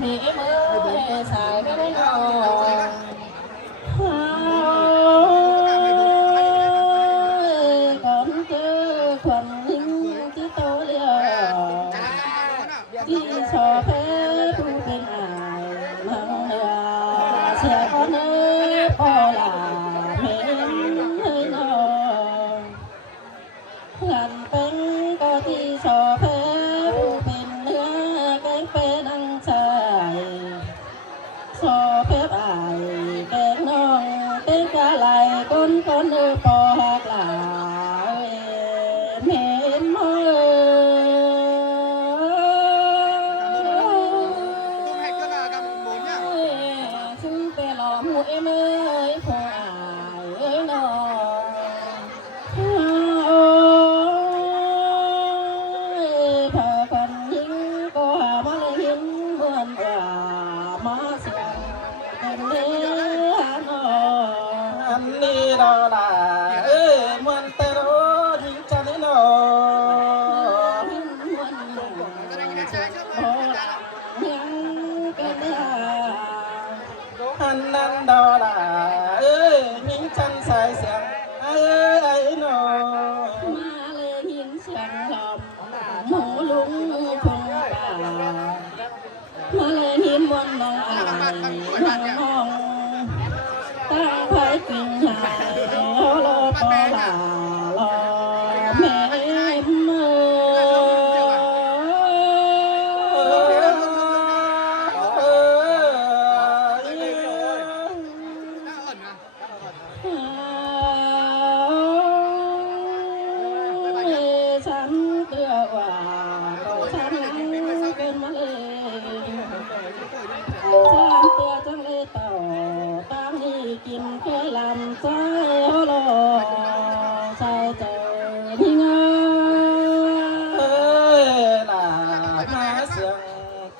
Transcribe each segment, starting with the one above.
mẹ mới xài cái nồi còn chứ phần hình chứ tôi đi so phép thu bên ai mong sẽ có nơi bỏ là mẹ hơi nó làm bên có thì so phép thu bên nữa cái bên ăn xài so phép ai cái non cái cả lại con ơi bỏ hoặc là mẹ mơ chúng ta lo mũi mới khổ ai ơi nó phở phần những cô hà má lên hiến buồn và má xiang cần đế hà nó anh đi đó là muôn tê đó những chân ấy nó anh ăn đó là những chân sai sẹn ấy nó má lên hiến xiang lòng mũ lúng không bà má lên hiến buồn lòng ai mong ta phải quyền hài lo to là lo mẹ em sắm cửa quả sắm nắng cơn mắt lên sắm cửa trong lê tàu tăng đi kim cái làm trái lo sai trời đi là má sương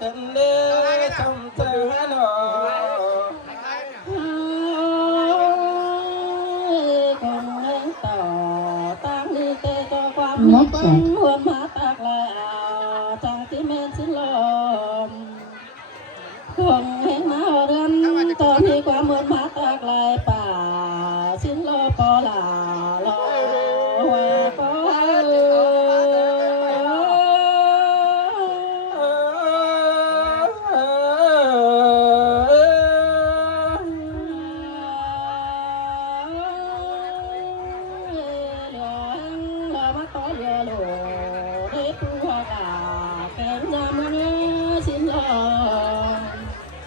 cần đế trong trời nó còn lên tàu tăng đi tê cho qua một con huân má tạc lại chẳng tí men xin lỗi không hẹn má hồ đơn tao đi qua muôn má tạc lại bà xin lỗi bỏ là lo hoa có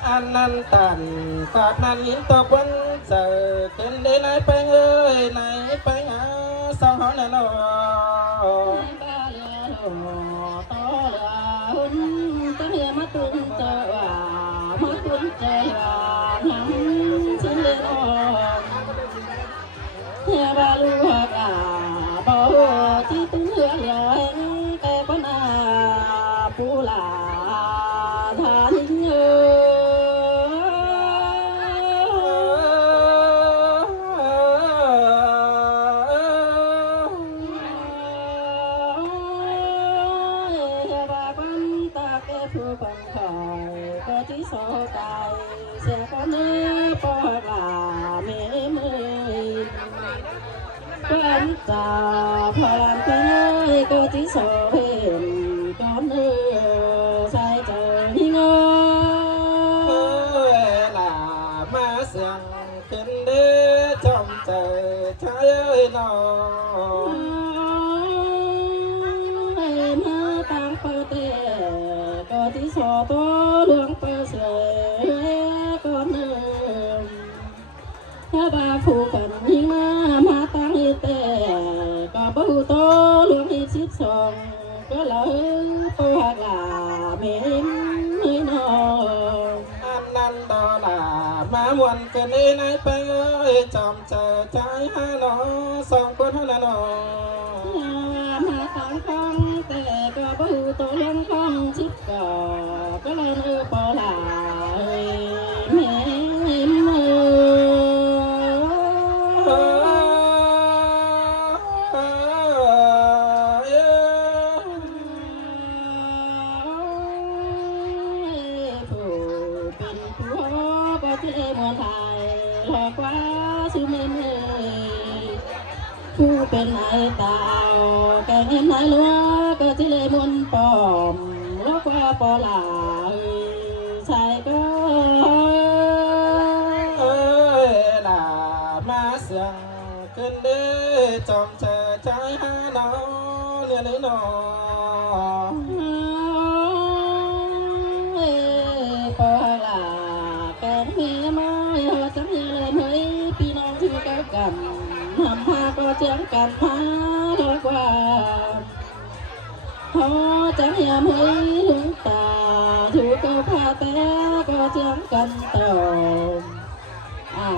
anh ăn tàn phạt nan yến to quân giờ cần đế này bánh ơi này bánh sao hỏi này nó ba lu hoặc bao chi tính hứa liền cái con phụ là thà linh ba quan ta cái phụ bằng khỏi có chỉ số tài sẽ có nơi bỏ là mẹ mới quan ta phàm cái ơi có chỉ số hiểm con ơi sai trời đi là má sương cần đế trong trời trái ơi nó em tăng phơ tê có chỉ số to luồng phơ sợi con ơi ba phụ phận nhưng mà tăng y tê có bầu to luồng y xít sòng có lỡ tôi hoặc là mẹ em hơi nó anh ăn đó là má muôn cần đế này bánh ơi trong trời trái nó xong quân nó mà tăng con tê có bầu to luồng con xít có lên bỏ là mẹ em phụ เป็นไอ้ตาวแกงเห็นนายลัวก็ที่เลยมุนปอมลกว่าปอหลาใส่ก็เอ้ยล่ะมาเสียงขึ้นเด้อจอมเจอใจหาน้อเนี่ยนี่น้อปอหลาแกงเมียไม้หอสังเฮียเลยเฮ้ยพี่น้องที่ก็กันทำพาก็เจียงกันพาลกว่าพอจังยามให้ลุงตาถูกก็พาแต่ก็เจียงกันต่อไอ้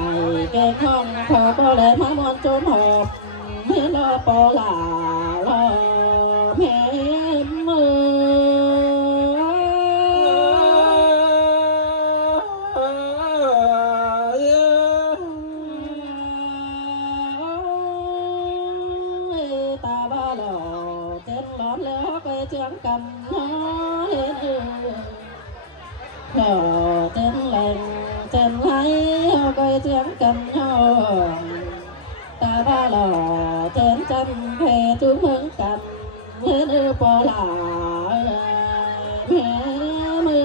แกข้องพอปอแหลมามอนโจมหอบให้รอปอหลารอแม่มืตาบ้าหล่อเต้นร้อนแล้วก็เจียงกันน้อยเห็นหล่อเต้นแรงเต้นไหลเขาก็เจียงกันน้อยตาบ้าหล่อเต้นจันเพจุ้งเหมือนกันเห็นปอหลาแม่มื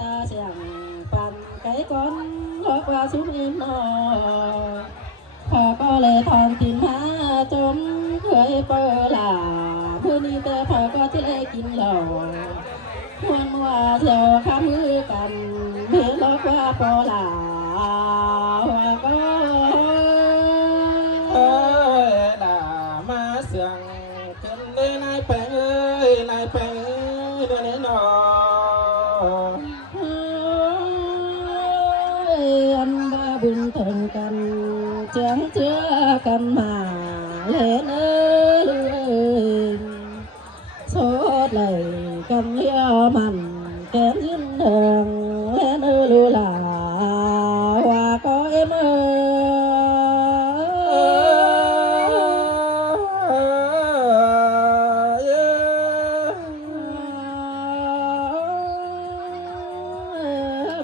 ตาเสียงปั่นไก่ก้อนรอกว่าสุนินนอพอก็เลยทอนกินหาจมเคยเปิดหลาผู้นี้แต่พอก็จะเลยกินเหล้าหวนว่าเที่ยวข้ามมือกันเห็นรอกว่าปอหลาหัวก็เอ้ยล่ะมาเสียงขึ้นได้นายแปงเอ้ยนายแปงเดี๋ยวนี้น้ออันบาบุญถึงกันเจียงเจือกันมาเล่นโสดเลยกันเลี้ยวมันแก้มยืนเดิงเล่นลูลาว่าก็เอ็ม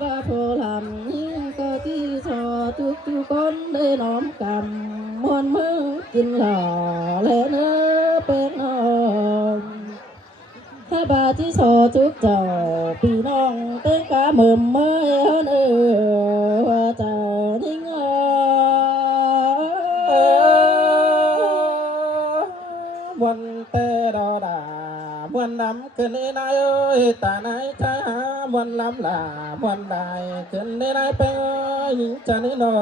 บาโพลำก็ที่ชอทุกคนได้น้อมกำมวนมือกินหล่อเล่นเป็นนอมถ้าบาที่โซทุกเจ้าพี่น้องเต้นกะเมื่อเมื่อว่าเจ้านิ่งวันเตดอดาวันน้ำขึ้นในนายเอ้ยตาไหนใจหาวันลำลาวันใดขึ้นในนายเป็นหญิงจะนี่นอ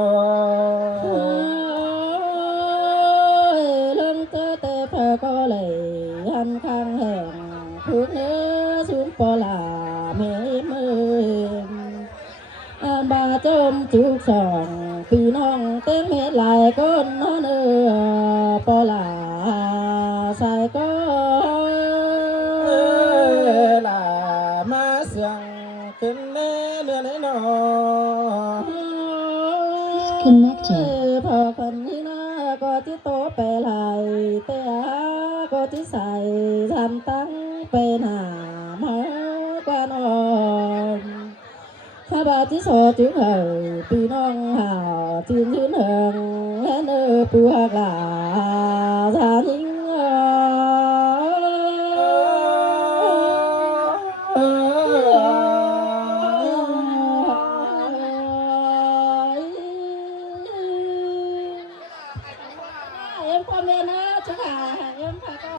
ลงเตอแต่พอก็เลยหันข้างแห่งพูดเนื้อสูงปอลาเมย์มือบาจมจุกสองพี่น้องเต้นเม็ดลายก้นนอนปอลาใส่ก็ล่ะมาเสียงขึ้นในเนื้อในนอ Disconnected. พอคนนี้นะก็ที่โตไปลายแต่ก็ที่ใส่ทำตั้งไปหน้ามากว่านอนถ้าบาที่โสจุเหอพี่น้องหาจีนยืนเหิงและเนื้อปูหักหลาทานิ่งเอ็มพ่อแม่นะจ้าเอ็มพ่อ